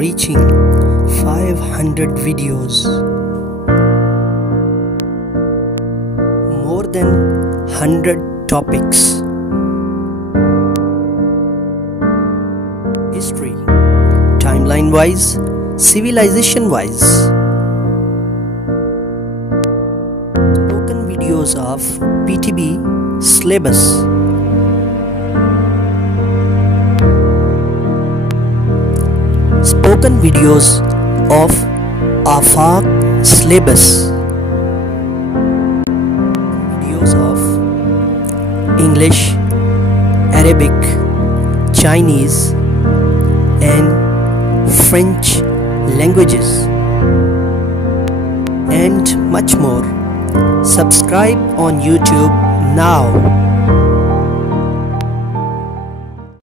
reaching 500 videos, more than 100 topics, history, timeline wise, civilization wise, spoken videos of PTB syllabus, spoken videos of AFAC syllabus, videos of English, Arabic, Chinese and French languages, and much more. Subscribe on YouTube now.